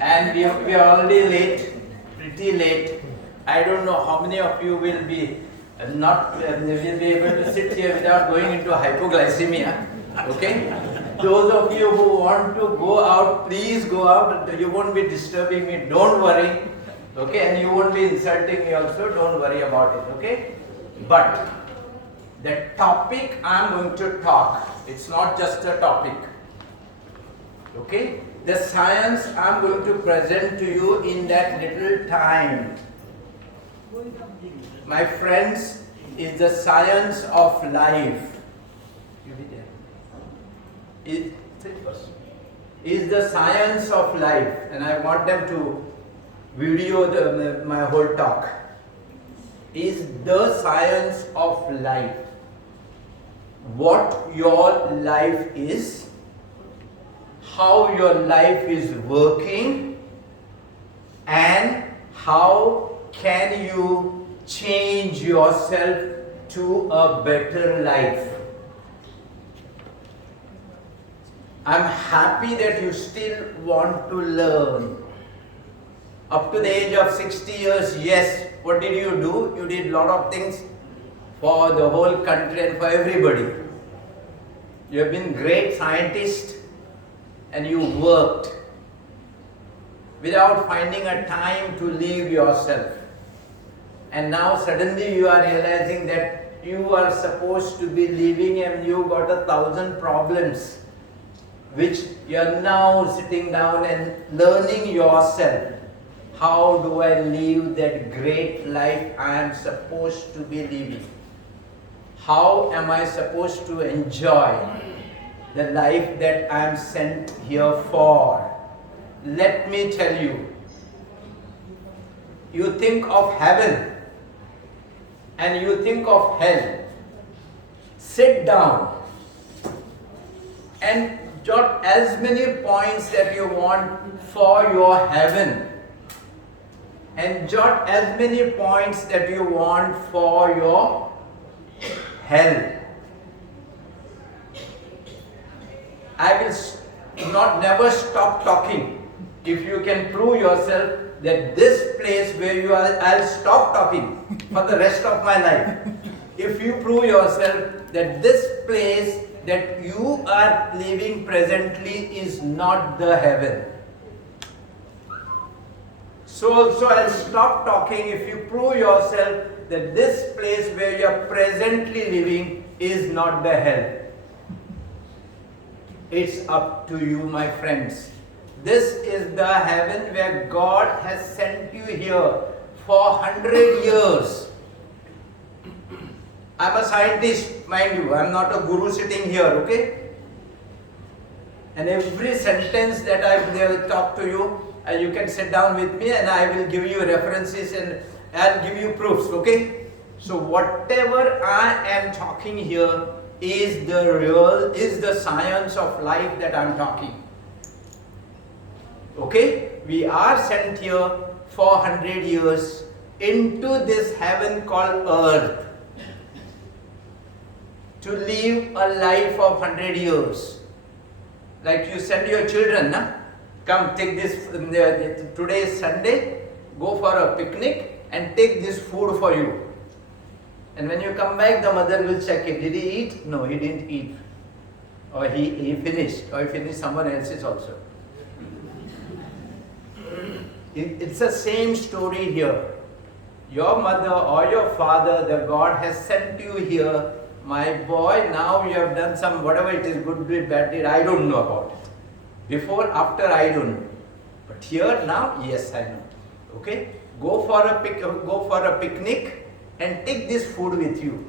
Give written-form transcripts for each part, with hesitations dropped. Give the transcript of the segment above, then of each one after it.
And we are already late, pretty late. I don't know how many of you will be will be able to sit here without going into hypoglycemia. Okay? Those of you who want to go out, please go out. You won't be disturbing me. Don't worry. Okay? And you won't be insulting me also. Don't worry about it. Okay? But the topic I'm going to talk, it's not just a topic. Okay? The science I'm going to present to you in that little time, my friends, is the science of life. Is the science of life, and I want them to video my whole talk. Is the science of life. What your life is, how your life is working, and how can you change yourself to a better life. I'm happy that you still want to learn. Up to the age of 60 years, yes, what did you do? You did a lot of things for the whole country and for everybody. You have been great scientists and you worked without finding a time to leave yourself. And now suddenly you are realizing that you are supposed to be leaving and you got 1,000 problems which you are now sitting down and learning yourself. How do I live that great life I am supposed to be living? How am I supposed to enjoy the life that I am sent here for? Let me tell you, you think of heaven and you think of hell. Sit down and jot as many points that you want for your heaven and jot as many points that you want for your hell. I will never stop talking. If you can prove yourself that this place where you are, I'll stop talking for the rest of my life. If you prove yourself that this place that you are living presently is not the heaven. So I'll stop talking if you prove yourself that this place where you are presently living is not the hell. It's up to you, my friends. This is the heaven where God has sent you here for 100 years. I'm a scientist, mind you. I'm not a guru sitting here, okay? And every sentence that I will talk to you, you can sit down with me and I will give you references and I'll give you proofs, okay? So whatever I am talking here is the science of life that I'm talking. Okay? We are sent here for 100 years into this heaven called earth to live a life of 100 years. Like you send your children, na? Come take this, today is Sunday, go for a picnic and take this food for you. And when you come back, the mother will check it. Did he eat? No, he didn't eat. Or he finished. Or he finished someone else's also. It's the same story here. Your mother or your father, the God has sent you here. My boy, now you have done some, whatever it is, good deed, bad deed, I don't know about it. Before, after, I don't know. But here, now, yes, I know. Okay? Go for a picnic and take this food with you.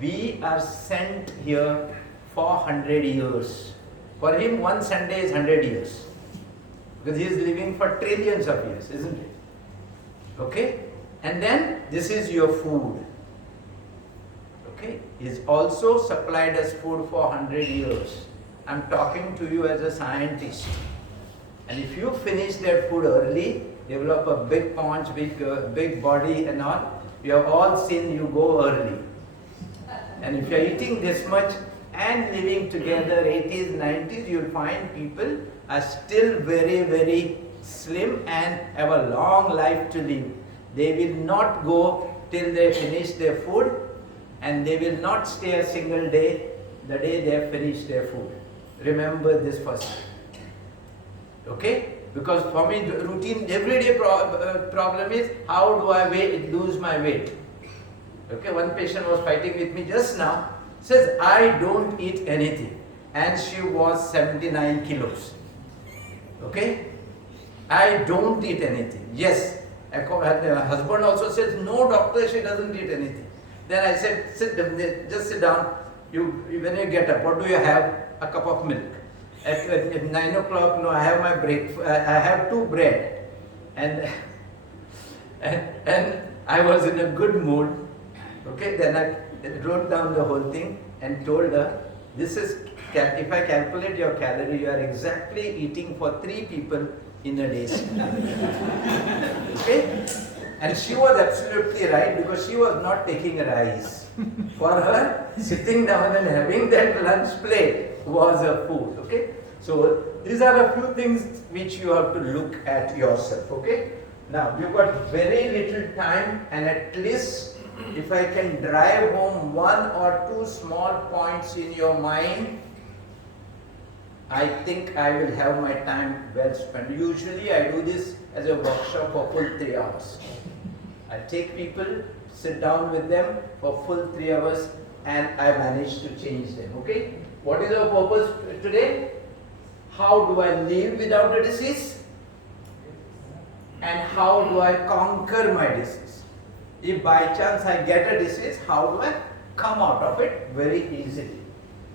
We are sent here for 100 years. For him, one Sunday is 100 years. Because he is living for trillions of years, isn't it? Okay? And then, this is your food. Okay? He is also supplied us food for 100 years. I'm talking to you as a scientist. And if you finish that food early, develop a big paunch, big body and all, you have all seen you go early. And if you are eating this much and living together, 80s, 90s, you'll find people are still very, very slim and have a long life to live. They will not go till they finish their food, and they will not stay a single day the day they have finished their food. Remember this first. Okay? Because for me, the routine, everyday problem is how do I lose my weight? Okay, one patient was fighting with me just now, says, I don't eat anything. And she was 79 kilos. Okay? I don't eat anything. Yes. Her husband also says, no doctor, she doesn't eat anything. Then I said, just sit down. When you get up, what do you have? A cup of milk. At 9 o'clock, no, I have my breakfast. I have 2 bread. And I was in a good mood. Okay, then I wrote down the whole thing and told her, this is, if I calculate your calorie, you are exactly eating for 3 people in a day. Okay? And she was absolutely right, because she was not taking rice. For her, sitting down and having that lunch plate was a food. Okay? So these are a few things which you have to look at yourself. Okay? Now, you've got very little time, and at least if I can drive home 1 or 2 small points in your mind, I think I will have my time well spent. Usually I do this as a workshop for full 3 hours. I take people, sit down with them for full 3 hours, and I manage to change them. Okay? What is our purpose today? How do I live without a disease? And how do I conquer my disease? If by chance I get a disease, how do I come out of it very easily?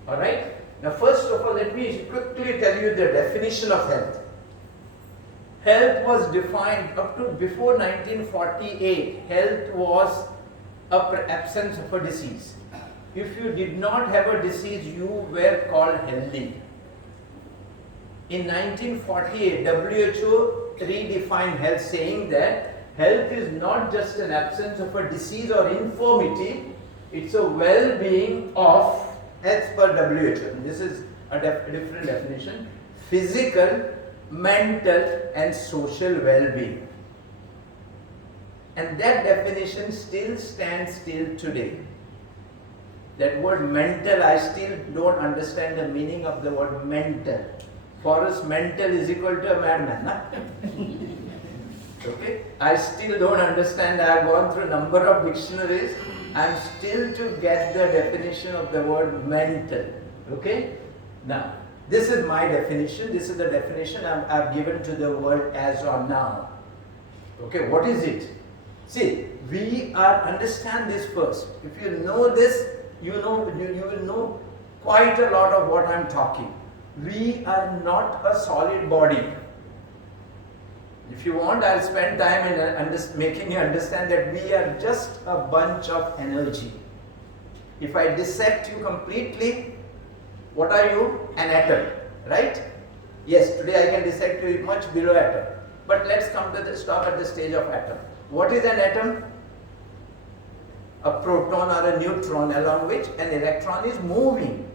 Alright? Now first of all, let me quickly tell you the definition of health. Health was defined up to before 1948. Health was absence of a disease. If you did not have a disease, you were called healthy. In 1948, WHO redefined health, saying that health is not just an absence of a disease or infirmity, it's a well-being of, as per WHO. This is a different definition: physical, mental and social well-being. And that definition still stands till today. That word mental, I still don't understand the meaning of the word mental. For us, mental is equal to a madman. Na? Okay? I still don't understand. I have gone through a number of dictionaries. I am still to get the definition of the word mental. Okay? Now, this is my definition. This is the definition I have given to the world as on now. Okay, what is it? See, we are, understand this first. If you know this, you will know quite a lot of what I am talking. We are not a solid body. If you want, I'll spend time in making you understand that we are just a bunch of energy. If I dissect you completely, what are you? An atom, right? Yes, today I can dissect you much below atom. But let's come to stop at the stage of atom. What is an atom? A proton or a neutron, along which an electron is moving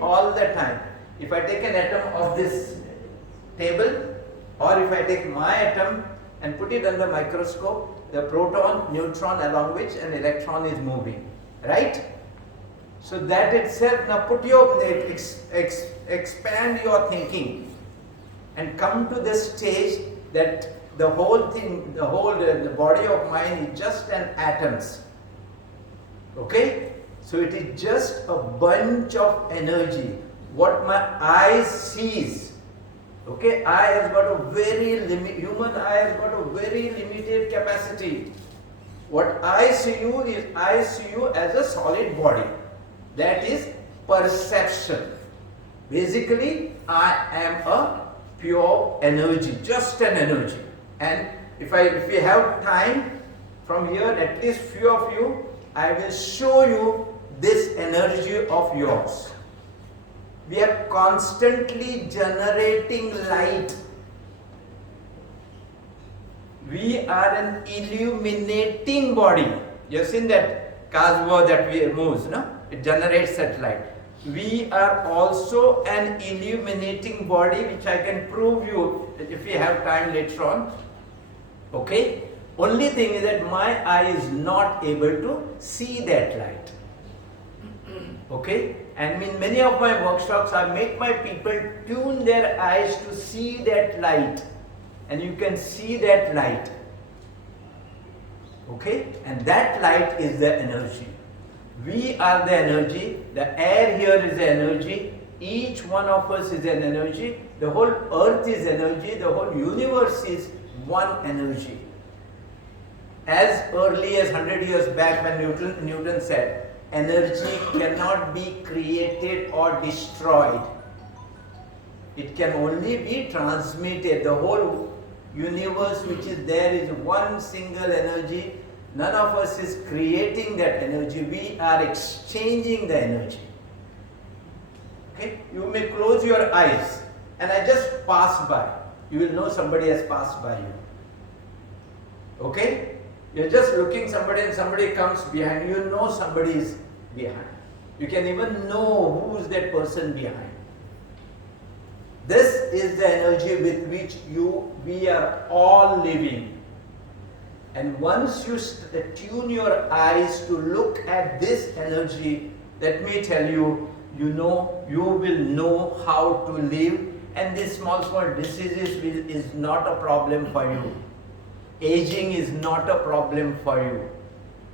all the time. If I take an atom of this table, or if I take my atom and put it under microscope, the proton, neutron, along which an electron is moving, right? So that itself, now put your, expand your thinking and come to the stage that the whole thing, the body of mind is just an atoms. Okay? So it is just a bunch of energy. What my eye sees, okay, eye has got a human eye has got a very limited capacity. What I see you is, I see you as a solid body. That is perception. Basically, I am a pure energy, just an energy. And if we have time from here, at least few of you, I will show you this energy of yours. We are constantly generating light. We are an illuminating body. You have seen that Casbah that moves, no? It generates that light. we are also an illuminating body, which I can prove you if we have time later on. Okay? Only thing is that my eye is not able to see that light. Okay? And in many of my workshops, I make my people tune their eyes to see that light. And you can see that light. Okay? And that light is the energy. We are the energy. The air here is the energy. Each one of us is an energy. The whole earth is energy. The whole universe is one energy. As early as 100 years back, when Newton said, energy cannot be created or destroyed. It can only be transmitted. The whole universe which is there is one single energy. None of us is creating that energy. We are exchanging the energy. Okay? You may close your eyes and I just pass by. You will know somebody has passed by you. Okay? You're just looking somebody and somebody comes behind you. You know somebody is behind. You can even know who is that person behind. This is the energy with which we are all living. And once you tune your eyes to look at this energy, let me tell you, you will know how to live, and these small diseases is not a problem for you. Aging is not a problem for you.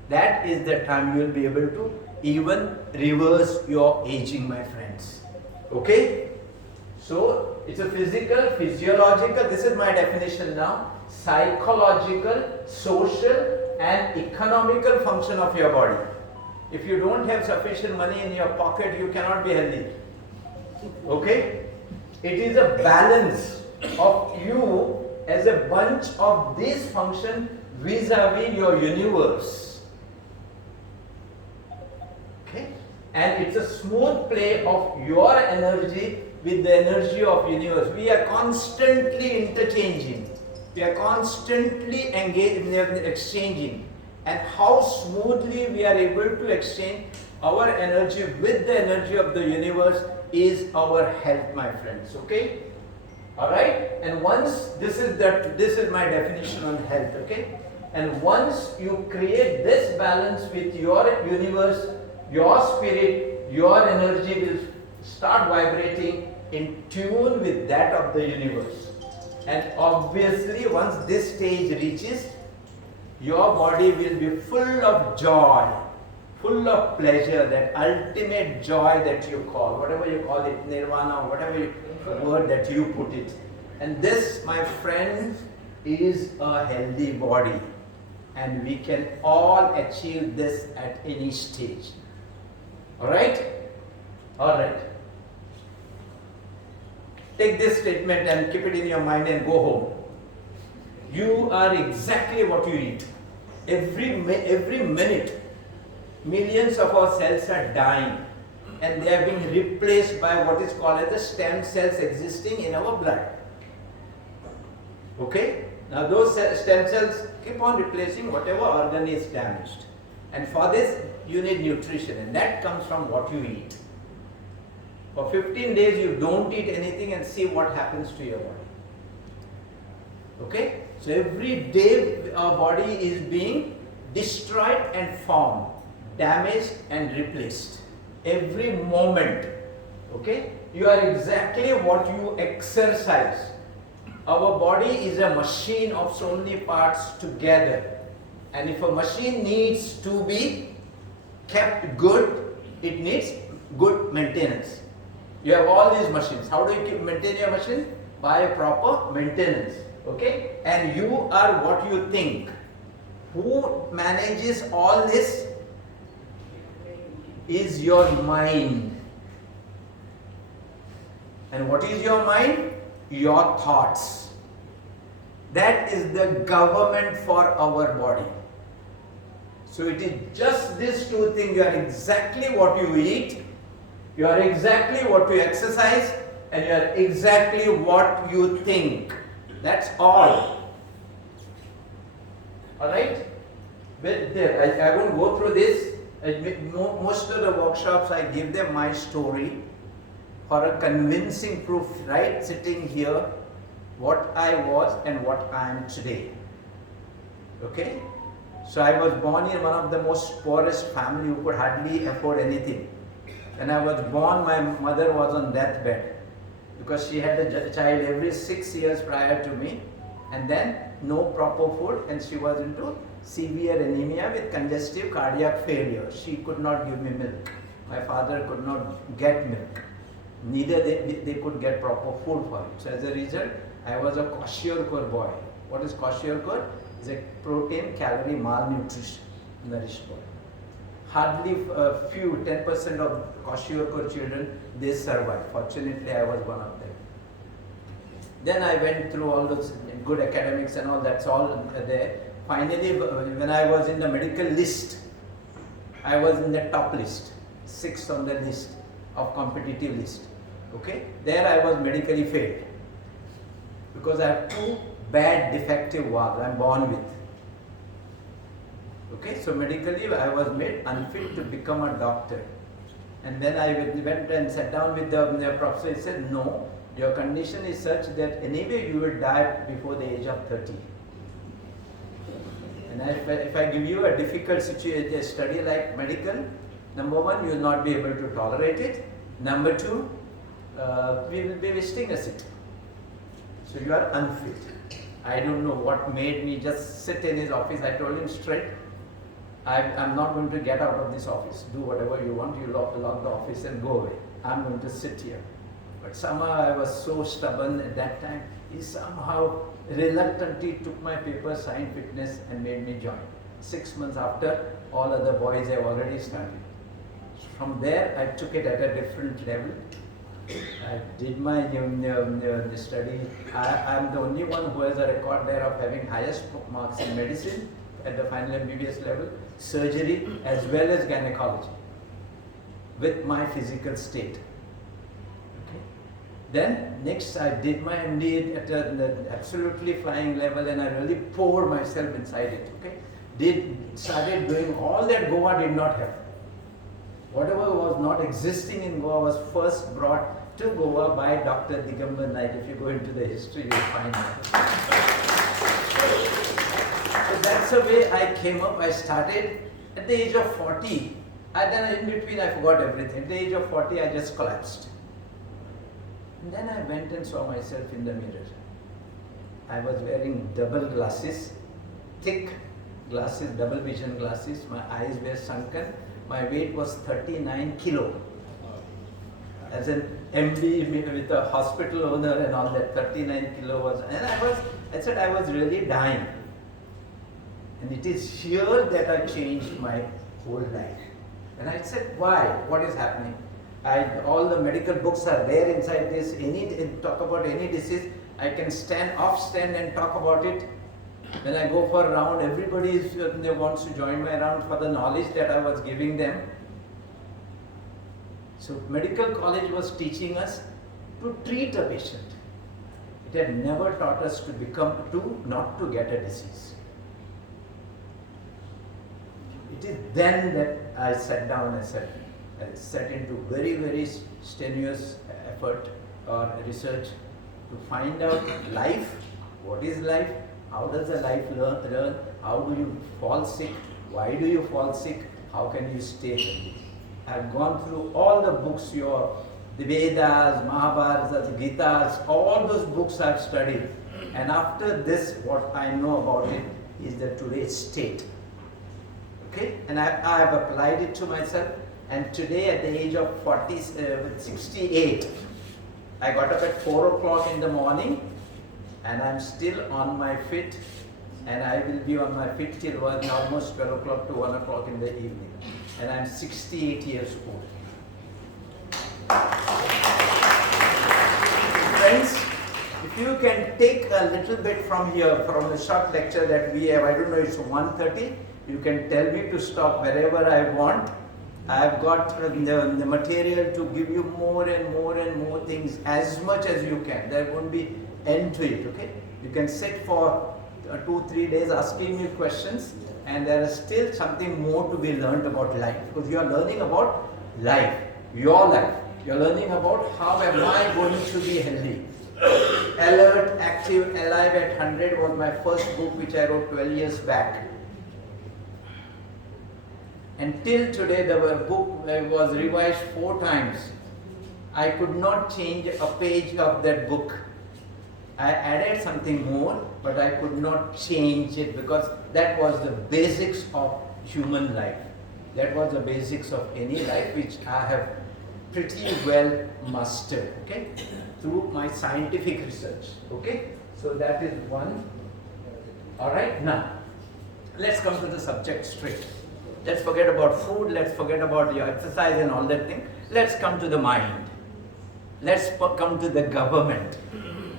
That is the time you will be able to even reverse your aging, my friends. Okay? So, it's a physical, physiological, this is my definition now, psychological, social and economical function of your body. If you don't have sufficient money in your pocket, you cannot be healthy. Okay? It is a balance of you as a bunch of these functions vis-a-vis your universe. Okay? And it's a smooth play of your energy with the energy of universe. We are constantly interchanging. We are constantly exchanging. And how smoothly we are able to exchange our energy with the energy of the universe is our health, my friends. Okay? Alright? And once, this is my definition on health. Okay? And once you create this balance with your universe, your spirit, your energy will start vibrating in tune with that of the universe. And obviously, once this stage reaches, your body will be full of joy, full of pleasure, that ultimate joy that you call, whatever you call it, nirvana, whatever word that you put it. And this, my friend, is a healthy body. And we can all achieve this at any stage. Alright? Alright. Take this statement and keep it in your mind and go home. You are exactly what you eat. Every minute, millions of our cells are dying and they are being replaced by what is called as the stem cells existing in our blood. Okay? Now those stem cells keep on replacing whatever organ is damaged. And for this, you need nutrition, and that comes from what you eat. For 15 days, you don't eat anything and see what happens to your body. Okay? So every day, our body is being destroyed and formed, damaged and replaced. Every moment. Okay? You are exactly what you exercise. Our body is a machine of so many parts together. And if a machine needs to be kept good, it needs good maintenance. You have all these machines. How do you maintain your machine? By a proper maintenance. Okay? And you are what you think. Who manages all this is your mind. And what is your mind? Your thoughts. That is the government for our body. So it is just these two things. You are exactly what you eat, you are exactly what you exercise, and you are exactly what you think. That's all. Alright? I won't go through this. Most of the workshops I give them my story for a convincing proof, right sitting here, what I was and what I am today. Okay? So I was born in one of the most poorest family who could hardly afford anything. When I was born, my mother was on deathbed because she had a child every 6 years prior to me, and then no proper food, and she was into severe anemia with congestive cardiac failure. She could not give me milk. My father could not get milk. Neither they could get proper food for it. So as a result, I was a kwashiorkor boy. What is kwashiorkor? It's a protein calorie malnutrition nourished boy. Hardly few, 10% of kwashiorkor children, they survive. Fortunately, I was one of them. Then I went through all those good academics and all, that's all there. Finally, when I was in the medical list, I was in the top list, 6th on the list of competitive list. Okay, there I was medically failed because I have 2 bad defective valves I'm born with. Okay, so medically I was made unfit to become a doctor. And then I went and sat down with the professor. He said, no, your condition is such that anyway you will die before the age of 30. And if I give you a difficult situation, a study like medical, number 1, you will not be able to tolerate it. Number 2, we will be wasting a seat. So you are unfit. I don't know what made me just sit in his office. I told him straight, I'm not going to get out of this office. Do whatever you want. You lock the office and go away. I'm going to sit here. But somehow I was so stubborn at that time. He somehow reluctantly took my paper, signed fitness, and made me join. 6 months after, all other boys have already started. From there, I took it at a different level. I did my study. I'm the only one who has a record there of having highest marks in medicine at the final MBBS level, surgery as well as gynecology with my physical state. Okay. Then next I did my MD at an absolutely flying level, and I really poured myself inside it. Okay. Started doing all that Goa did not have. Whatever was not existing in Goa was first brought to Goa by Dr. Digambar Naik. If you go into the history, you will find that. So that's the way I came up. I started at the age of 40. And then in between I forgot everything. At the age of 40 I just collapsed. And then I went and saw myself in the mirror. I was wearing double glasses, thick glasses, double vision glasses. My eyes were sunken. My weight was 39 kilo. As an MD with a hospital owner and all that, 39 kilo was, and I said I was really dying. And it is here that I changed my whole life. And I said, why? What is happening? All the medical books are there inside this. Talk about any disease, I can stand and talk about it. When I go for a round, everybody wants to join my round for the knowledge that I was giving them. So medical college was teaching us to treat a patient. It had never taught us not to get a disease. It is then that I sat down and set into very, very strenuous effort or research to find out life, what is life, how does the life learn, how do you fall sick, why do you fall sick, how can you stay healthy. I've gone through all the books, the Vedas, Mahabharata, Gitas, all those books I've studied. And after this, what I know about it is the today's state. Okay? And I have applied it to myself. And today at the age of 68, I got up at 4 o'clock in the morning and I'm still on my feet, and I will be on my feet till almost 12 o'clock to 1 o'clock in the evening. And I'm 68 years old. Friends, if you can take a little bit from here, from the short lecture that we have, I don't know, it's 1:30, you can tell me to stop wherever I want. I've got the material to give you more and more things, as much as you can. There won't be end to it, okay? You can sit for 2-3 days asking me questions, and there is still something more to be learned about life, because you are learning about life, your life. You are learning about how am I going to be healthy. Alert, Active, Alive at 100 was my first book, which I wrote 12 years back. And till today, the book was revised 4 times. I could not change a page of that book. I added something more, but I could not change it, because that was the basics of human life. That was the basics of any life, which I have pretty well mastered, okay, through my scientific research, okay. So that is one. All right, now let's come to the subject straight. Let's forget about food, let's forget about your exercise and all that thing. Let's come to the mind. Let's come to the government.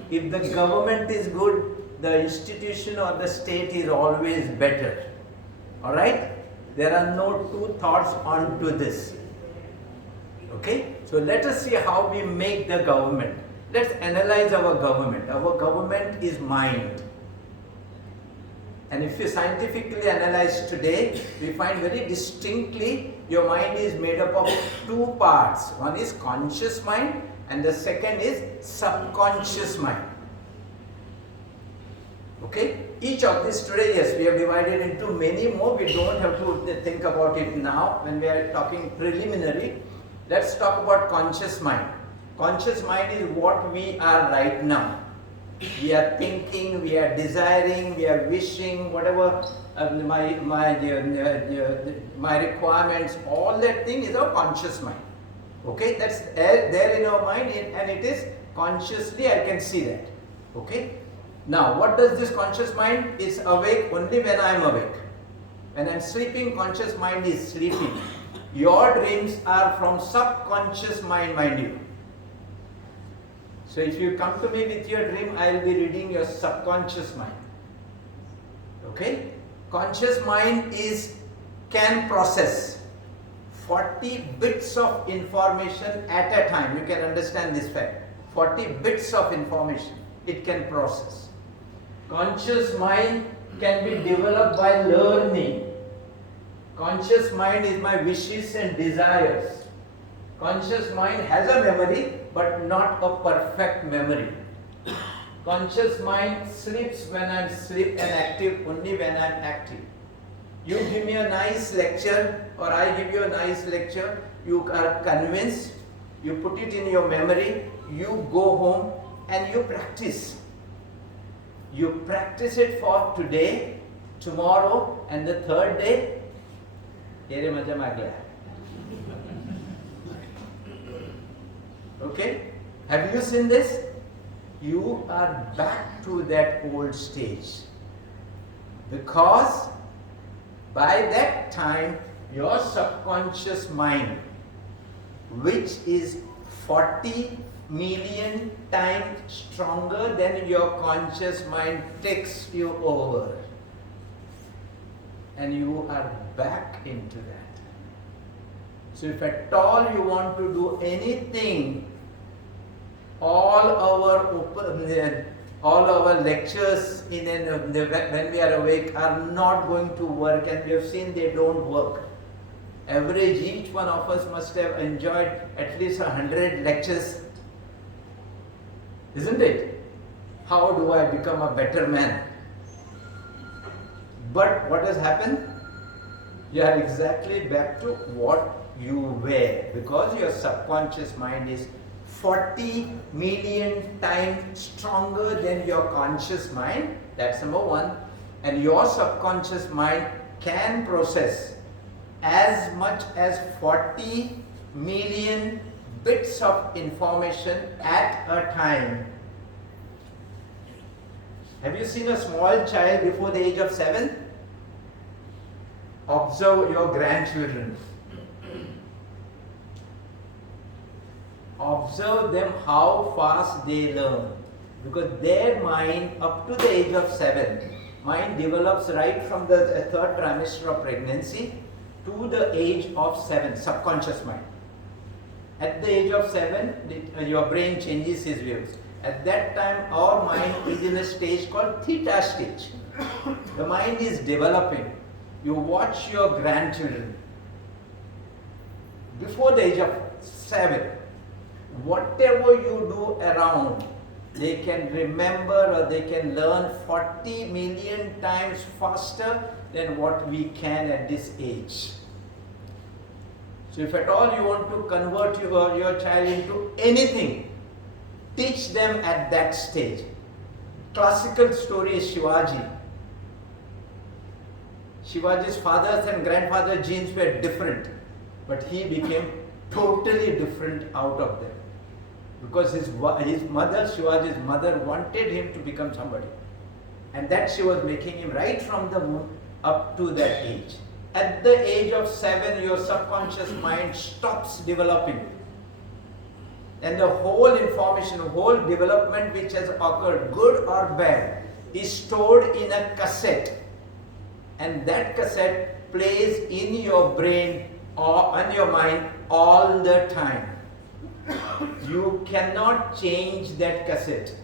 If the government is good, the institution or the state is always better. All right? There are no two thoughts onto this. Okay? So let us see how we make the government. Let's analyze our government. Our government is mind. And if you scientifically analyze today, we find very distinctly your mind is made up of 2 parts. One is conscious mind and the second is subconscious mind. Okay? Each of these today, yes, we have divided into many more. We don't have to think about it now when we are talking preliminary. Let's talk about conscious mind. Conscious mind is what we are right now. We are thinking, we are desiring, we are wishing, whatever my requirements, all that thing is our conscious mind. Okay, that's there in our mind, and it is consciously I can see that. Okay. Now, what does this conscious mind is awake only when I am awake. When I am sleeping, conscious mind is sleeping. Your dreams are from subconscious mind, mind you. So if you come to me with your dream, I will be reading your subconscious mind. Okay? Conscious mind can process 40 bits of information at a time. You can understand this fact. 40 bits of information it can process. Conscious mind can be developed by learning. Conscious mind is my wishes and desires. Conscious mind has a memory, but not a perfect memory. Conscious mind sleeps when I am asleep and active only when I am active. You give me a nice lecture or I give you a nice lecture, you are convinced, you put it in your memory, you go home and you practice. You practice it for today, tomorrow and the 3rd day. Okay? Have you seen this? You are back to that old stage. Because by that time, your subconscious mind, which is 40 million times stronger than your conscious mind, takes you over. And you are back into that. So if at all you want to do anything, all our lectures when we are awake are not going to work, and we have seen they don't work. Average, each one of us must have enjoyed at least 100 lectures. Isn't it? How do I become a better man? But what has happened? You are exactly back to what you were, because your subconscious mind is 40 million times stronger than your conscious mind. That's number one. And your subconscious mind can process as much as 40 million bits of information at a time. Have you seen a small child before the age of 7? Observe your grandchildren. Observe them how fast they learn. Because their mind, up to the age of 7, mind develops right from the 3rd trimester of pregnancy to the age of 7, subconscious mind. At the age of 7, your brain changes its waves. At that time, our mind is in a stage called theta stage. The mind is developing. You watch your grandchildren before the age of 7. Whatever you do around, they can remember or they can learn 40 million times faster than what we can at this age. So if at all you want to convert your child into anything, teach them at that stage. Classical story is Shivaji. Shivaji's father's and grandfather's genes were different, but he became totally different out of them. Because his mother, Shivaji's mother, wanted him to become somebody. And that she was making him right from the womb up to that age. At the age of 7, your subconscious mind stops developing. And the whole information, whole development which has occurred, good or bad, is stored in a cassette. And that cassette plays in your brain or on your mind all the time. You cannot change that cassette.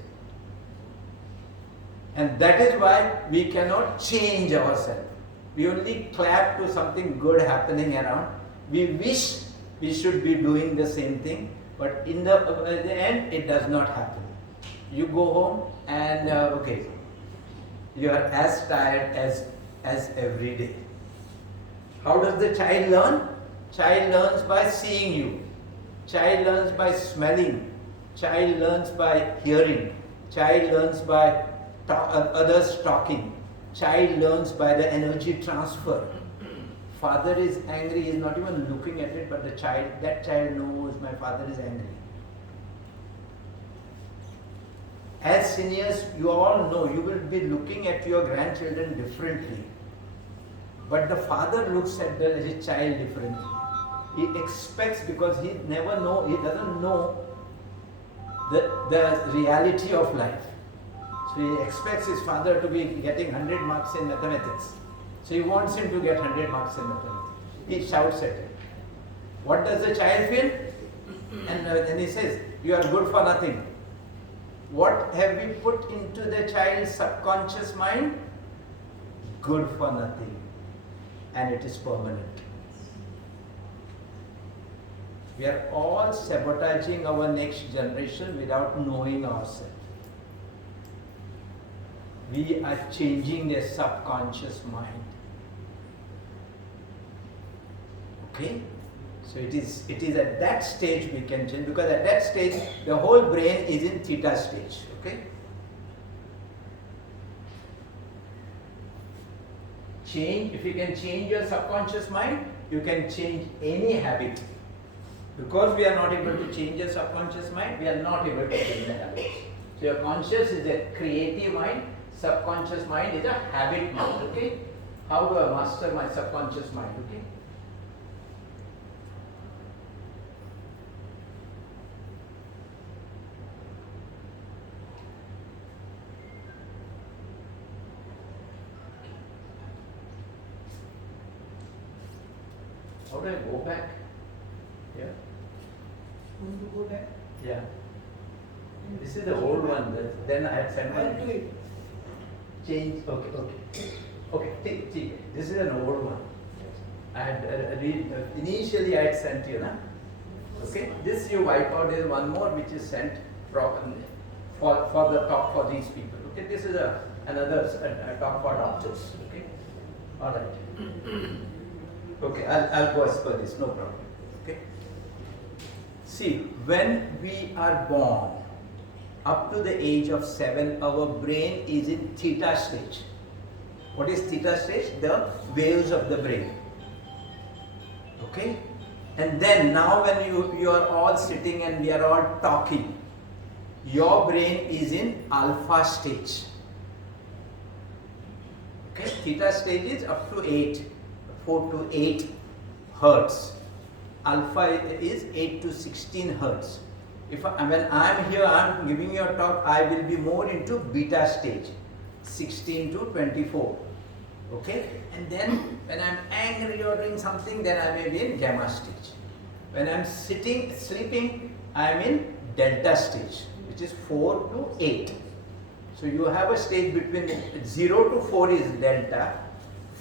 And that is why we cannot change ourselves. We only clap to something good happening around. We wish we should be doing the same thing, but in the end, it does not happen. You go home and okay, you are as tired as every day. How does the child learn? Child learns by seeing you. Child learns by smelling. Child learns by hearing. Child learns by others talking. Child learns by the energy transfer. Father is angry, he is not even looking at it, but that child knows my father is angry. As seniors, you all know you will be looking at your grandchildren differently. But the father looks at his child differently. He expects, because he doesn't know the reality of life. So he expects his father to be getting 100 marks in mathematics. So he wants him to get 100 marks in mathematics. He shouts at him. What does the child feel? And then he says, you are good for nothing. What have we put into the child's subconscious mind? Good for nothing. And it is permanent. We are all sabotaging our next generation without knowing ourselves. We are changing their subconscious mind. Okay? So it is at that stage we can change, because at that stage the whole brain is in theta stage. Okay? If you can change your subconscious mind, you can change any habit. Because we are not able to change your subconscious mind, we are not able to change the habits. So your conscious is a creative mind, subconscious mind is a habit mind. Okay? How do I master my subconscious mind? Okay? How do I go back? Yeah. Want to go back? Yeah. This is the old one. Then I had sent I'll one. do it. Change. Okay. This is an old one. I had initially I had sent you, na? Okay. This you wipe out. There is one more which is sent for the talk for these people. Okay. This is another talk for doctors. Okay. All right. Okay. I'll go as per this. No problem. Okay. See, when we are born, up to the age of 7, our brain is in theta stage. What is theta stage? The waves of the brain. Okay? And then now when you are all sitting and we are all talking, your brain is in alpha stage. Okay? Theta stage is up to 4 to 8 hertz. Alpha is 8 to 16 hertz. When I am here, I am giving you a talk, I will be more into beta stage, 16 to 24. Okay? And then when I am angry or doing something, then I may be in gamma stage. When I am sleeping, I am in delta stage, which is 4 to 8. So you have a stage between 0 to 4 is delta,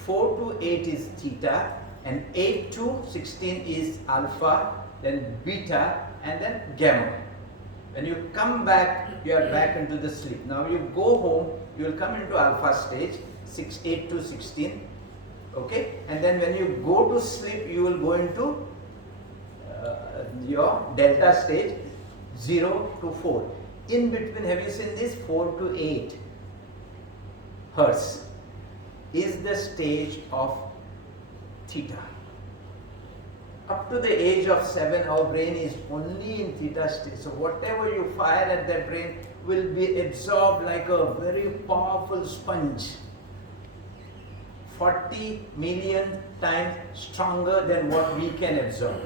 4 to 8 is theta, and 8 to 16 is alpha, then beta, and then gamma. When you come back, you are back into the sleep. Now you go home, you will come into alpha stage, 8 to 16, okay? And then when you go to sleep, you will go into your delta stage, 0 to 4. In between, have you seen this? 4 to 8 hertz is the stage of theta. Up to the age of 7, our brain is only in theta state. So whatever you fire at that brain will be absorbed like a very powerful sponge. 40 million times stronger than what we can absorb.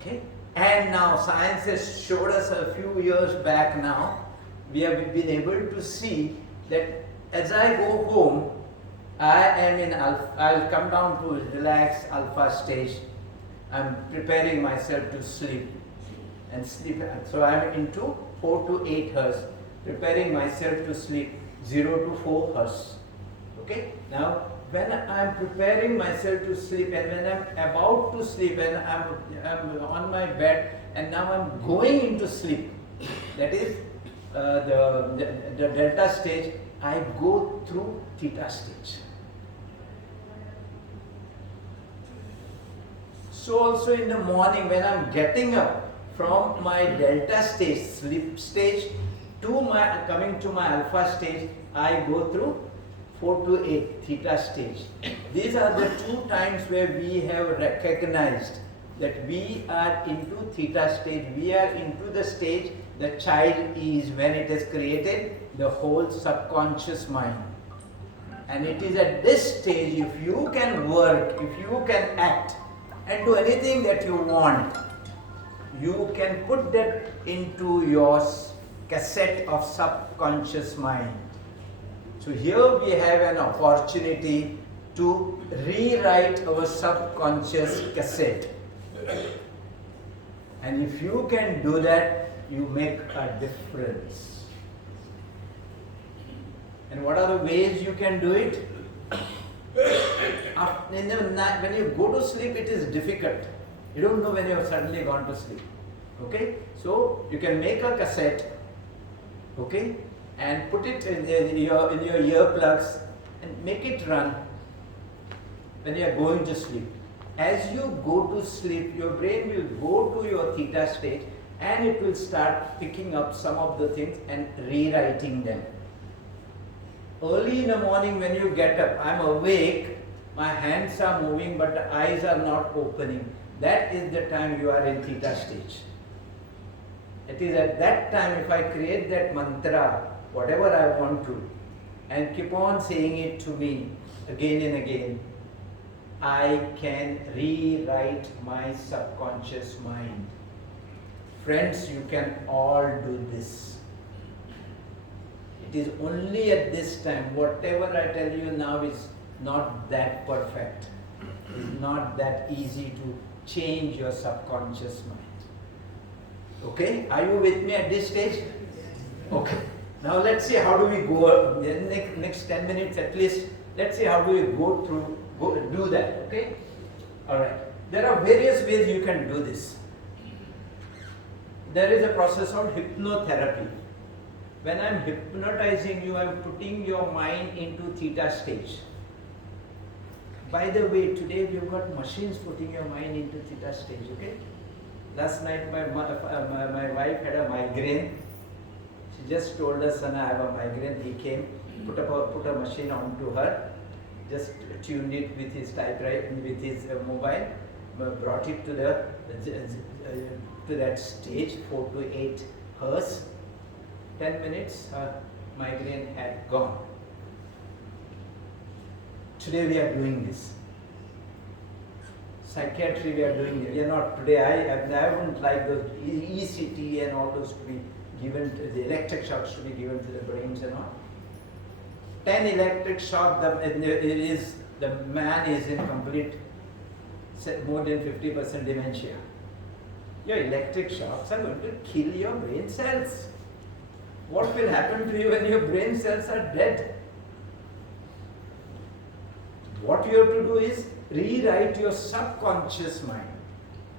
Okay? And now science has showed us a few years back now, we have been able to see that as I go home, I am in alpha, I'll come down to relaxed alpha stage. I'm preparing myself to sleep and sleep. So I'm into 4 to 8 hertz, preparing myself to sleep, 0 to 4 hertz. Okay? Now, when I'm preparing myself to sleep and when I'm about to sleep and I'm on my bed and now I'm going into sleep, that is the delta stage, I go through theta stage. So also in the morning when I'm getting up from my delta stage, sleep stage, to my coming to my alpha stage, I go through 4 to 8 theta stage. These are the two times where we have recognized that we are into theta stage. We are into the stage the child is when it has created the whole subconscious mind. And it is at this stage, if you can work, if you can act and do anything that you want, you can put that into your cassette of subconscious mind. So here we have an opportunity to rewrite our subconscious cassette. And if you can do that, you make a difference. And what are the ways you can do it? In the night, when you go to sleep, it is difficult. You don't know when you have suddenly gone to sleep. Okay? So you can make a cassette, okay, and put it in your earplugs and make it run when you are going to sleep. As you go to sleep, your brain will go to your theta state and it will start picking up some of the things and rewriting them. Early in the morning when you get up, I'm awake, my hands are moving but the eyes are not opening. That is the time you are in theta stage. It is at that time if I create that mantra, whatever I want to, and keep on saying it to me again and again, I can rewrite my subconscious mind. Friends, you can all do this. It is only at this time, whatever I tell you now is not that perfect. It is not that easy to change your subconscious mind. Okay? Are you with me at this stage? Okay. Now let's see how do we go, the next 10 minutes at least, let's see how do we do that, okay? Alright. There are various ways you can do this. There is a process called hypnotherapy. When I'm hypnotizing you, I'm putting your mind into theta stage. By the way, today we've got machines putting your mind into theta stage, okay? Last night my wife had a migraine. She just told us, son, I have a migraine. He came, put a machine onto her, just tuned it with his typewriter, with his mobile, brought it to that stage, 4 to 8 hertz. 10 minutes, her migraine had gone. Today we are doing this. Psychiatry we are doing it. We are not today. I wouldn't like those ECT and all those to be given to the electric shocks to be given to the brains and all. 10 electric shock, the man is in complete, more than 50% dementia. Your electric shocks are going to kill your brain cells. What will happen to you when your brain cells are dead? What you have to do is rewrite your subconscious mind.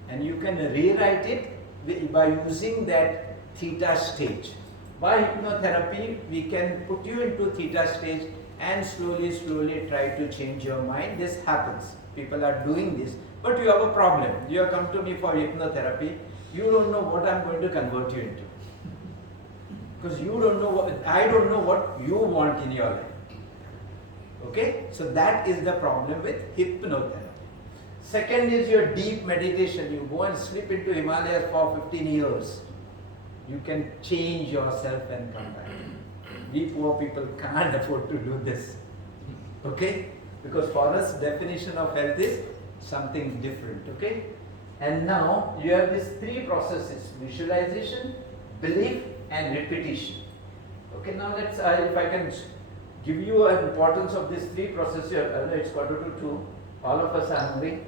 And you can rewrite it by using that theta stage. By hypnotherapy, we can put you into theta stage and slowly, slowly try to change your mind. This happens. People are doing this. But you have a problem. You have come to me for hypnotherapy. You don't know what I'm going to convert you into. Because you don't know what, I don't know what you want in your life. Okay? So that is the problem with hypnotherapy. Second is your deep meditation. You go and slip into Himalayas for 15 years. You can change yourself and come back. We poor people can't afford to do this. Okay? Because for us, definition of health is something different. Okay? And now you have these three processes: visualization, belief, and repetition. Okay, now let's, if I can give you an importance of these three processes. I know it's 1:45. All of us are hungry.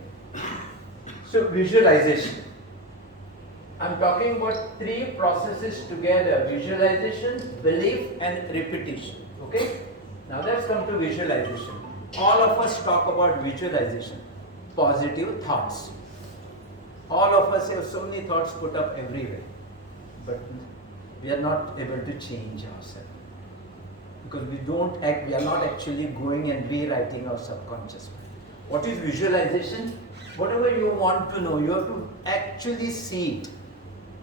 So visualization. I'm talking about three processes together: visualization, belief, and repetition. Okay? Now let's come to visualization. All of us talk about visualization. Positive thoughts. All of us have so many thoughts put up everywhere. But we are not able to change ourselves. Because we don't act, we are not actually going and rewriting our subconscious mind. What is visualization? Whatever you want to know, you have to actually see it.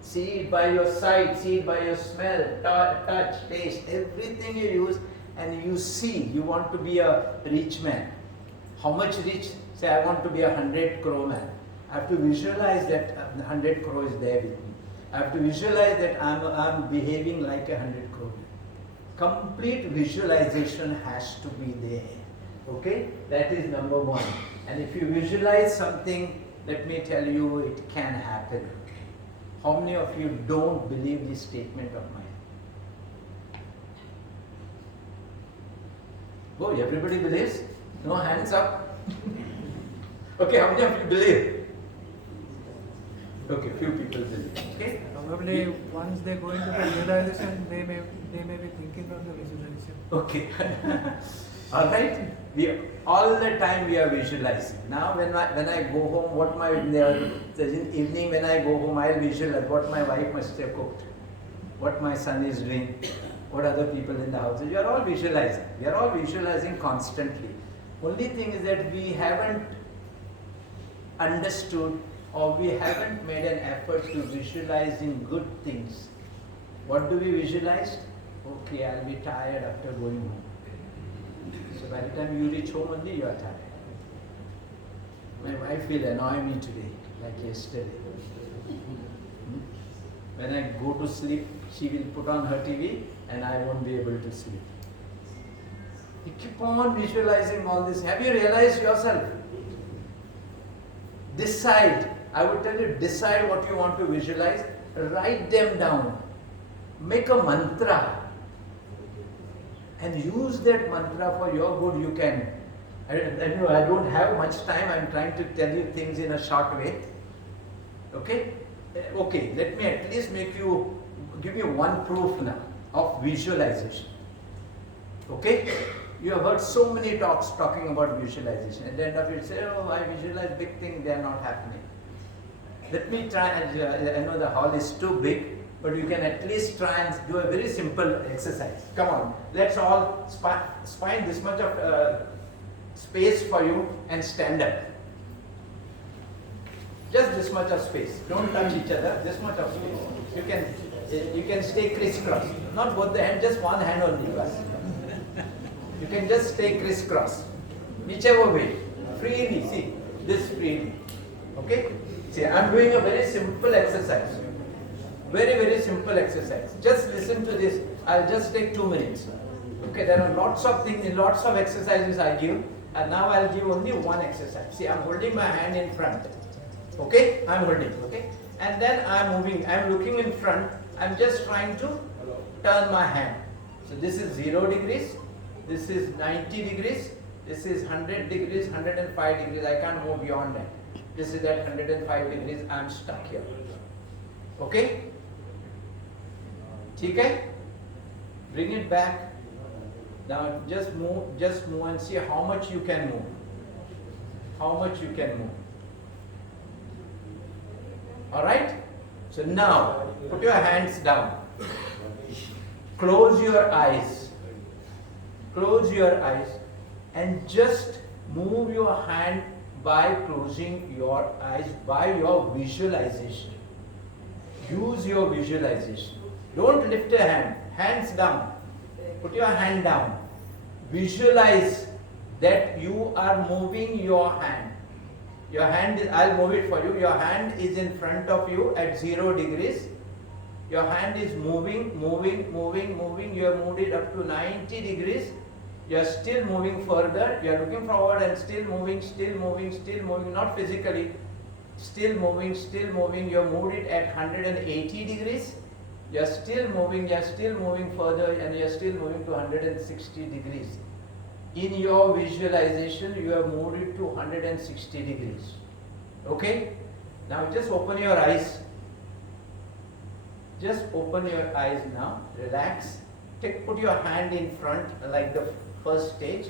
See it by your sight, see it by your smell, touch, taste, everything you use, and you see. You want to be a rich man. How much rich? Say, I want to be 100 crore man. I have to visualize that 100 crore is there with me. I have to visualize that I'm behaving like 100 crore man. Complete visualization has to be there. Okay? That is number one. And if you visualize something, let me tell you, it can happen. How many of you don't believe this statement of mine? Oh, everybody believes? No hands up? Okay, how many of you believe? Okay, few people believe. Okay? Probably once they go into the realization, they may be thinking of the visualization. Okay. All right. All the time we are visualizing. Now when I go home, what my in the evening when I go home, I'll visualize what my wife must have cooked, what my son is doing, what other people in the house. You are all visualizing. We are all visualizing constantly. Only thing is that we haven't understood, or we haven't made an effort to visualizing good things. What do we visualize? Okay, I'll be tired after going home. So by the time you reach home only, you are tired. My wife will annoy me today, like yesterday. When I go to sleep, she will put on her TV and I won't be able to sleep. You keep on visualizing all this. Have you realized yourself? Decide. I would tell you, decide what you want to visualize. Write them down. Make a mantra. And use that mantra for your good. You can. I don't have much time. I'm trying to tell you things in a short way. Okay? Okay, let me at least give you one proof now of visualization. Okay? You have heard so many talks talking about visualization. At the end of it, say, oh, I visualize big things, they are not happening. Let me try, and I know the hall is too big, but you can at least try and do a very simple exercise. Come on, let's all find this much of space for you and stand up. Just this much of space. Don't touch each other. This much of space. You can stay crisscross. Not both the hands, just one hand only. You can just stay crisscross. Whichever way. Freely. See, this freely. Okay? See, I'm doing a very simple exercise. Very, very simple exercise. Just listen to this. I'll just take 2 minutes. Okay, there are lots of things, lots of exercises I give. And now I'll give only one exercise. See, I'm holding my hand in front. Okay? I'm holding. Okay? And then I'm moving. I'm looking in front. I'm just trying to turn my hand. So this is 0 degrees. This is 90 degrees. This is 100 degrees, 105 degrees. I can't move beyond that. This is at 105 degrees. I'm stuck here. Okay? Okay? Bring it back. Now just move and see how much you can move. how much you can move. Alright? So now, put your hands down. Close your eyes. Close your eyes and just move your hand by closing your eyes, by your visualization. Use your visualization. Don't lift a hand. Hands down. Put your hand down. Visualize that you are moving your hand. Your hand is, I'll move it for you. Your hand is in front of you at 0 degrees. Your hand is moving, moving, moving, moving. You have moved it up to 90 degrees. You are still moving further. You are looking forward and still moving, still moving, still moving. Not physically. Still moving, still moving. You have moved it at 180 degrees. You are still moving further, and you are still moving to 160 degrees. In your visualization, you have moved it to 160 degrees. Okay? Now just open your eyes. Just open your eyes now. Relax. Put your hand in front like the first stage.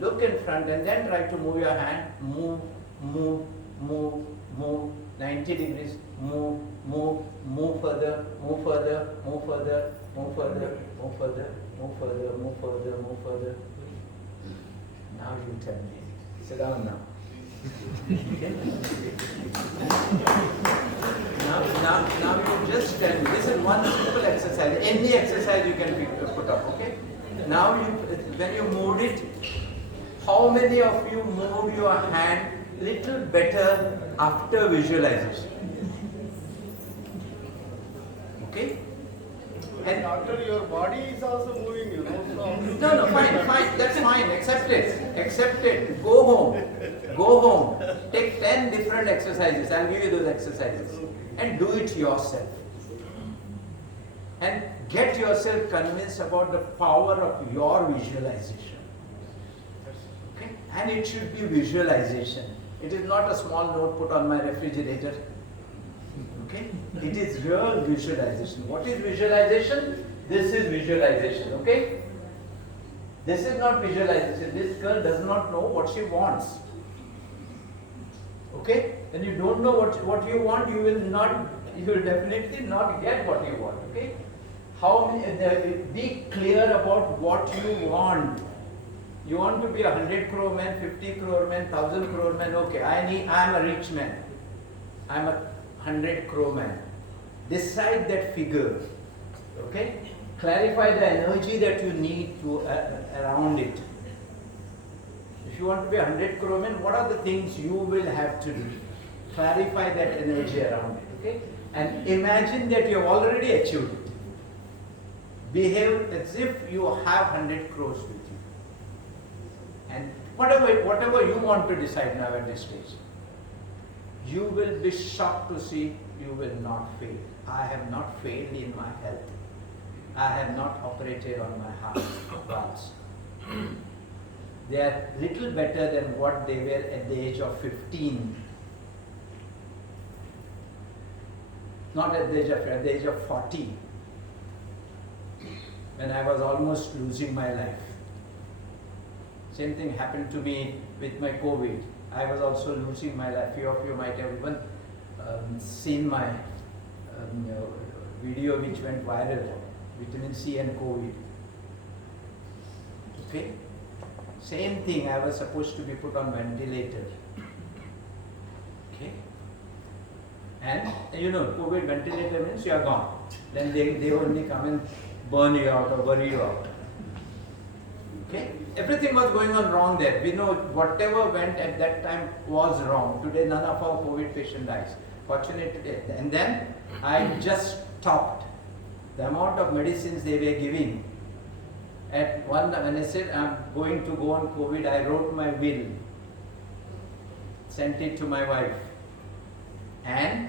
Look in front and then try to move your hand. Move, move, move, move. 90 degrees. Move, move, move further, move further, move further, move further, move further, move further, move further, move further. Now you tell me. Sit down now. Now you just tell me. This is one simple exercise. Any exercise you can put up, okay? Now when you moved it, how many of you moved your hand little better after visualization? Okay? And doctor, your body is also moving, you know. No, fine, that's fine. Accept it. Go home. Take 10 different exercises. I'll give you those exercises. And do it yourself. And get yourself convinced about the power of your visualization. Okay? And it should be visualization. It is not a small note put on my refrigerator. Okay? It is real visualization. What is visualization? This is visualization. Okay? This is not visualization. This girl does not know what she wants. Okay? When you don't know what you want, you will definitely not get what you want. Okay? Be clear about what you want. You want to be 100 crore man, 50 crore man, 1000 crore man. Okay, I am a rich man. I am a 100 crore man. Decide that figure. Okay? Clarify the energy that you need to around it. If you want to be 100 crore man, what are the things you will have to do? Clarify that energy around it. Okay? And imagine that you have already achieved it. Behave as if you have 100 crores with you. And whatever you want to decide now at this stage, you will be shocked to see you will not fail. I have not failed in my health. I have not operated on my heart valves. They are little better than what they were at the age of 15. Not at the age of 15, at the age of 40. When I was almost losing my life. Same thing happened to me with my COVID. I was also losing my life. Few of you might have even seen my video which went viral, vitamin C and COVID. Okay? Same thing, I was supposed to be put on ventilator. Okay? And you know, COVID ventilator means you are gone. Then they only come and burn you out or bury you out. Okay? Everything was going on wrong there. We know whatever went at that time was wrong. Today none of our COVID patient dies. Fortunately, and then I just stopped. The amount of medicines they were giving. At one, when I said I'm going to go on COVID, I wrote my will, sent it to my wife, and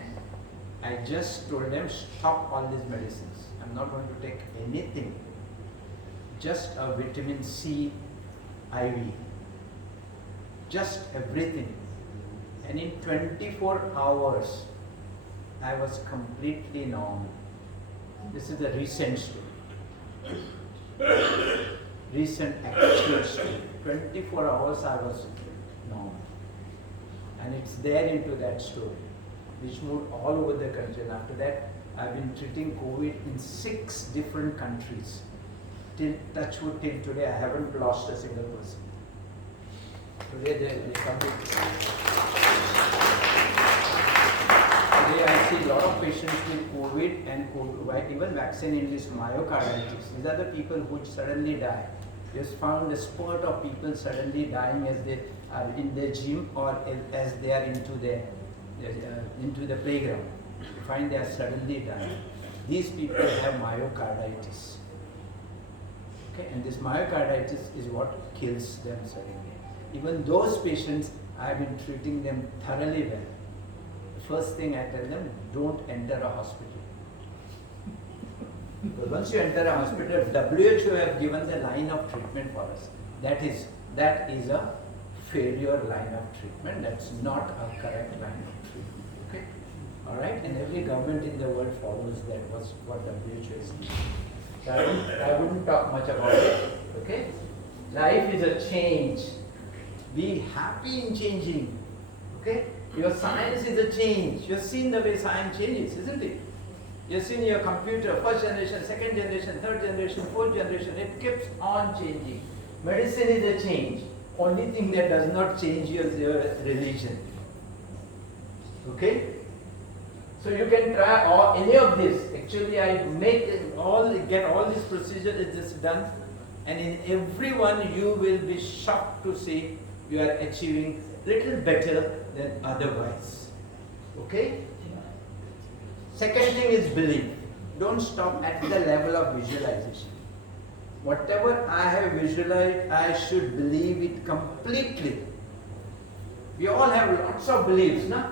I just told them, stop all these medicines. I'm not going to take anything. Just a vitamin C IV. Just everything. And in 24 hours, I was completely normal. This is the recent story. Recent actual story. 24 hours I was normal. And it's there into that story, which moved all over the country. And after that, I've been treating COVID in 6 different countries. Till touchwood, till today, I haven't lost a single person. Today they come with. Today I see a lot of patients with COVID and COVID, even vaccine-induced myocarditis. These are the people who suddenly die. Just found a spurt of people suddenly dying as they are in their gym or as they are into the playground. You find they are suddenly dying. These people have myocarditis. Okay, and this myocarditis is what kills them suddenly. Even those patients, I have been treating them thoroughly well. The first thing I tell them, don't enter a hospital. Because once you enter a hospital, WHO have given the line of treatment for us. That is a failure line of treatment. That's not a correct line of treatment. Okay? Alright? And every government in the world follows that, was what WHO is doing. So I wouldn't talk much about it. Okay? Life is a change. Be happy in changing. Okay? Your science is a change. You've seen the way science changes, isn't it? You've seen your computer, first generation, second generation, third generation, fourth generation. It keeps on changing. Medicine is a change. Only thing that does not change is your religion. Okay? So you can try any of this. Actually, I get all this procedure is just done, and in every one you will be shocked to see you are achieving little better than otherwise. Okay? Second thing is belief. Don't stop at the level of visualization. Whatever I have visualized, I should believe it completely. We all have lots of beliefs, no?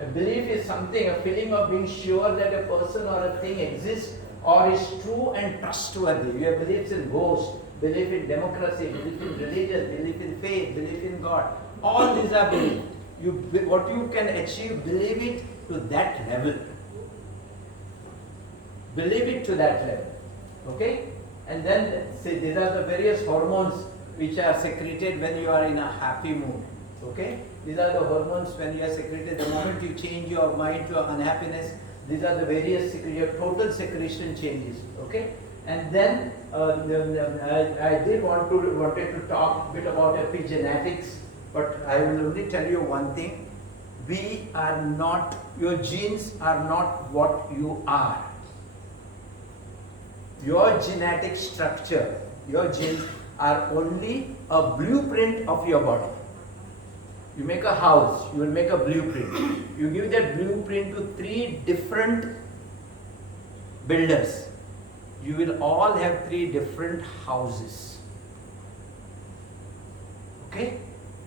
A belief is something, a feeling of being sure that a person or a thing exists or is true and trustworthy. You have beliefs in ghosts, belief in democracy, belief in religion, belief in faith, belief in God. All these are beliefs. What you can achieve, believe it to that level. Believe it to that level. Okay? And then see, these are the various hormones which are secreted when you are in a happy mood. Okay? These are the hormones when you are secreted. The moment you change your mind to unhappiness, these are the various your total secretion changes. Okay? And then I did wanted to talk a bit about epigenetics, but I will only tell you one thing. We are not, your genes are not what you are. Your genetic structure, your genes are only a blueprint of your body. You make a house, you will make a blueprint. You give that blueprint to 3 different builders. You will all have 3 different houses. Okay?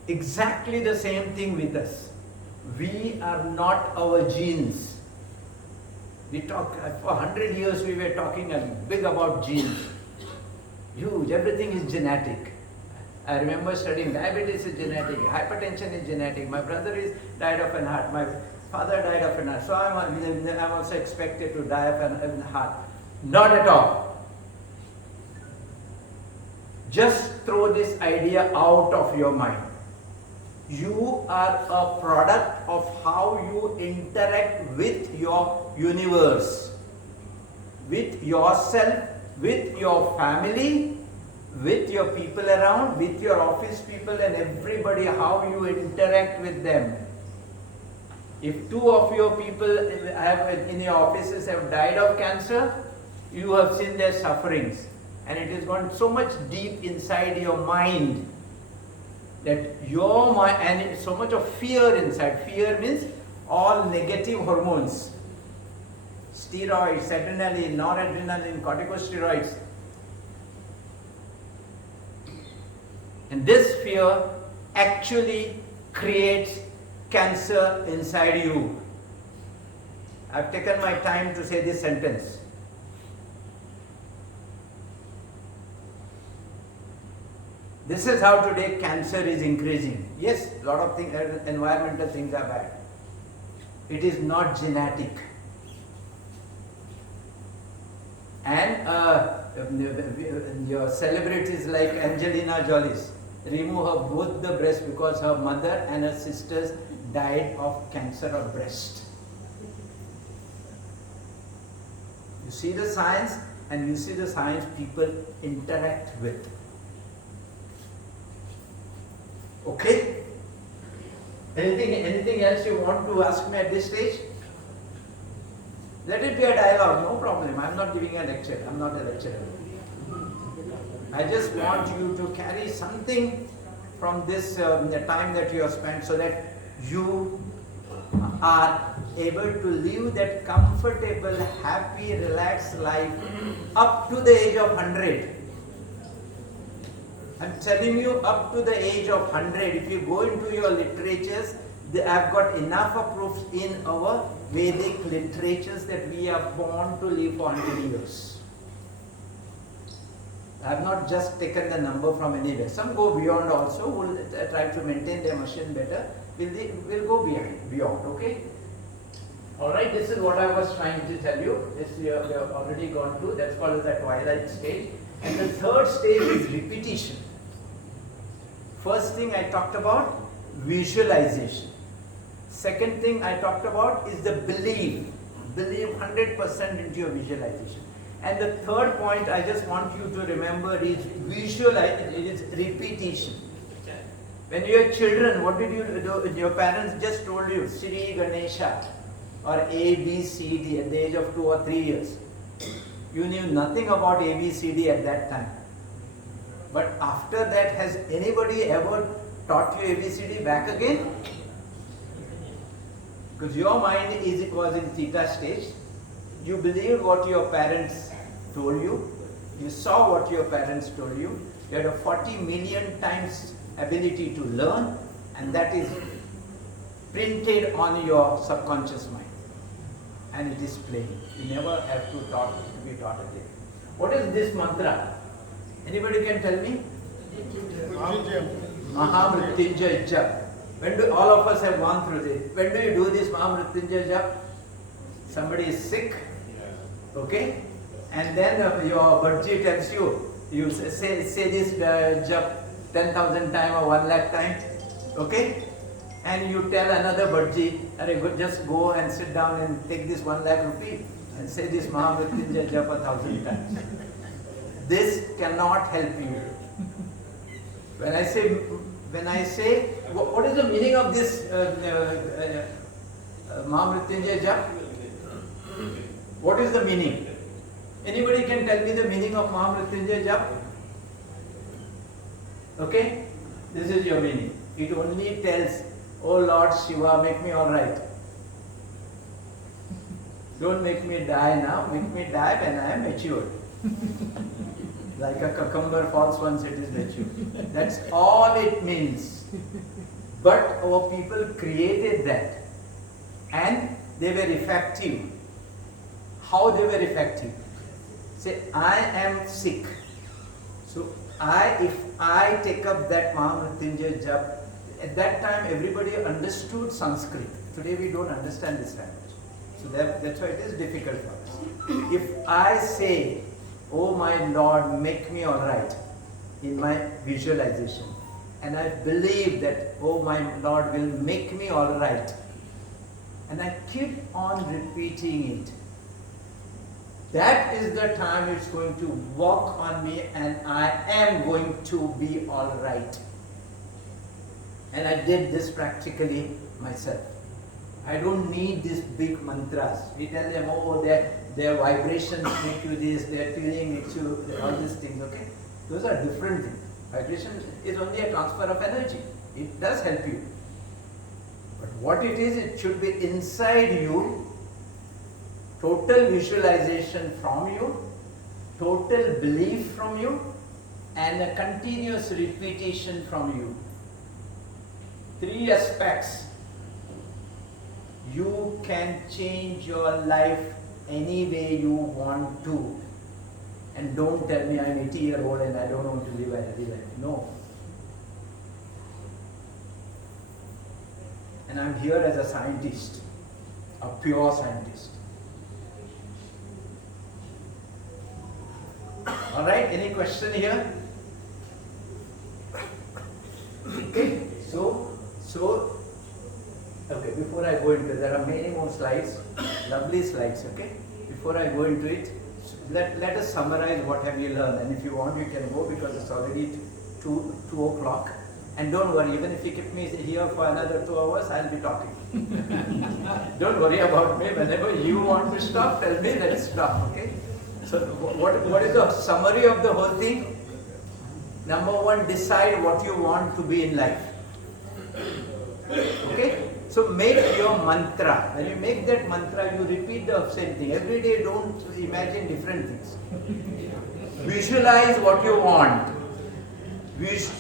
Exactly the same thing with us. We are not our genes. We talk, for 100 years we were talking big about genes. Huge, everything is genetic. I remember studying diabetes is genetic, hypertension is genetic, my brother died of an heart, my father died of an heart, so I'm also expected to die of an heart. Not at all. Just throw this idea out of your mind. You are a product of how you interact with your universe, with yourself, with your family, with your people around, with your office people and everybody, how you interact with them. If 2 of your people in your offices have died of cancer, you have seen their sufferings, and it has gone so much deep inside your mind that your mind, and it's so much of fear inside. Fear means all negative hormones, steroids, adrenaline, noradrenaline, corticosteroids. And this fear actually creates cancer inside you. I've taken my time to say this sentence. This is how today cancer is increasing. Yes, a lot of things, environmental things are bad. It is not genetic. And your celebrities like Angelina Jolie, remove her both the breasts because her mother and her sisters died of cancer of breast. You see the science, and you see the science people interact with. Okay? Anything else you want to ask me at this stage? Let it be a dialogue, no problem. I'm not giving a lecture. I'm not a lecturer. I just want you to carry something from this the time that you have spent, so that you are able to live that comfortable, happy, relaxed life up to the age of 100. I'm telling you, up to the age of 100, if you go into your literatures, I've got enough of proofs in our Vedic literatures that we are born to live for 100 years. I have not just taken the number from anywhere. Some go beyond also, will try to maintain their machine better. Will go beyond, okay? Alright, this is what I was trying to tell you. This we have already gone through. That's called the twilight stage. And the third stage is repetition. First thing I talked about, visualization. Second thing I talked about is the belief. Believe 100% into your visualization. And the third point I just want you to remember is repetition. When you were children, what did you do? Your parents just told you Sri Ganesha or A, B, C, D at the age of 2 or 3 years. You knew nothing about A, B, C, D at that time. But after that, has anybody ever taught you A, B, C, D back again? Because your mind was in theta stage. You believed what your parents told you. You saw what your parents told you. You had a 40 million times ability to learn, and that is printed on your subconscious mind. And it is playing. You never have to be taught again. What is this mantra? Anybody can tell me? Mahamrityunjay Jap. When do all of us have gone through this? When do you do this Mahamrityunjay Jap? Somebody is sick, okay? And then your Bharji tells you, you say this Jap 10,000 times or 1 lakh times, okay? And you tell another Bharji, just go and sit down and take this 1 lakh rupee and say this Mahamrityunjay Jap 1,000 times. This cannot help you. When I say, what is the meaning of this Mahamrityunjay Jap? What is the meaning? Anybody can tell me the meaning of Mahamrityunjay Jap? Okay? This is your meaning. It only tells, oh Lord Shiva, make me alright. Don't make me die now, make me die when I am matured. Like a cucumber falls once it is matured. That's all it means. But our people created that, and they were effective. How they were effective? Say, I am sick. So if I take up that Mahamrityunjay Jap, at that time everybody understood Sanskrit. Today we don't understand this language. So that's why it is difficult for us. If I say, oh my Lord, make me alright in my visualization, and I believe that, oh my Lord will make me alright, and I keep on repeating it, that is the time it's going to work on me and I am going to be alright. And I did this practically myself. I don't need these big mantras. We tell them, oh, their vibrations make you this, their tuning makes you all these things, okay? Those are different things. Vibration is only a transfer of energy. It does help you. But what it is, it should be inside you, total visualization from you, total belief from you, and a continuous repetition from you. 3 aspects. You can change your life any way you want to. And don't tell me I'm 80-year-old and I don't want to live a healthy life. No. And I'm here as a scientist, a pure scientist. Alright, any question here? Okay, okay, before I go into it, there are many more slides, lovely slides, okay? Before I go into it, let us summarize what have you learned, and if you want you can go because it's already 2 o'clock. And don't worry, even if you keep me here for another 2 hours, I'll be talking. Don't worry about me, whenever you want to stop, tell me, let's stop, okay? So what is the summary of the whole thing? Number one, decide what you want to be in life. Okay? So make your mantra. When you make that mantra, you repeat the same thing. Every day, don't imagine different things. Visualize what you want.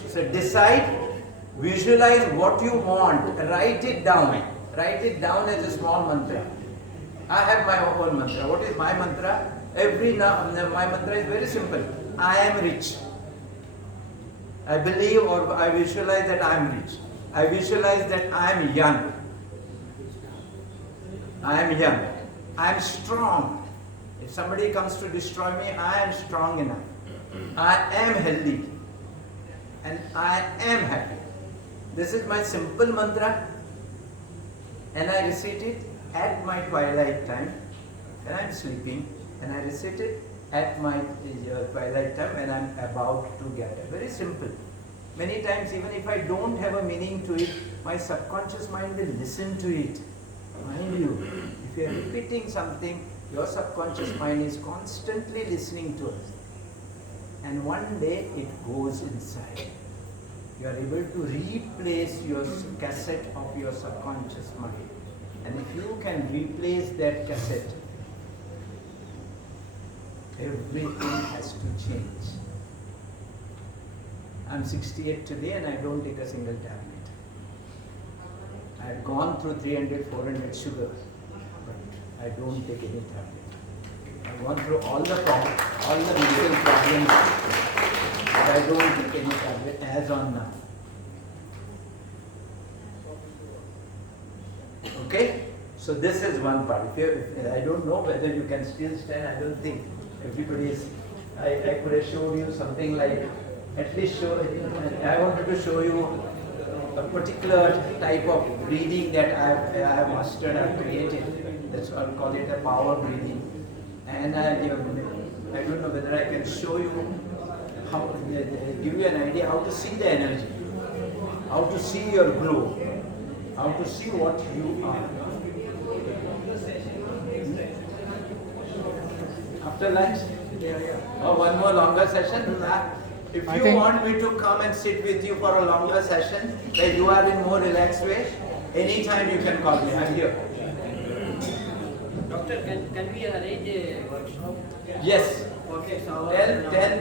So decide, visualize what you want. Write it down. Write it down as a small mantra. I have my own mantra. What is my mantra? My mantra is very simple. I am rich. I believe or I visualize that I am rich. I visualize that I am young. I am young. I am strong. If somebody comes to destroy me, I am strong enough. I am healthy. And I am happy. This is my simple mantra. And I recite it at my twilight time when I am sleeping. And I recite it at my twilight time when I am about to get up. Very simple. Many times, even if I don't have a meaning to it, my subconscious mind will listen to it. Mind you, if you are repeating something, your subconscious mind is constantly listening to it. And one day it goes inside. You are able to replace your cassette of your subconscious mind. And if you can replace that cassette, everything has to change. I'm 68 today and I don't take a single tablet. I have gone through 300, 400 sugar, but I don't take any tablet. I've gone through all the medical problems, but I don't take any tablet as on now. Okay? So this is one part. I don't know whether you can still stand. I don't think everybody is. I could have showed you something like, at least I wanted to show you a particular type of breathing that I have mastered, I have created. That's why I call it a power breathing. And I don't know whether I can show you how, give you an idea how to see the energy, how to see your glow, how to see what you are. After lunch? Or one more longer session? If you want me to come and sit with you for a longer session, where you are in more relaxed way, anytime you can call me. I'm here. Doctor, can we arrange a workshop? Yes. Okay, so Tell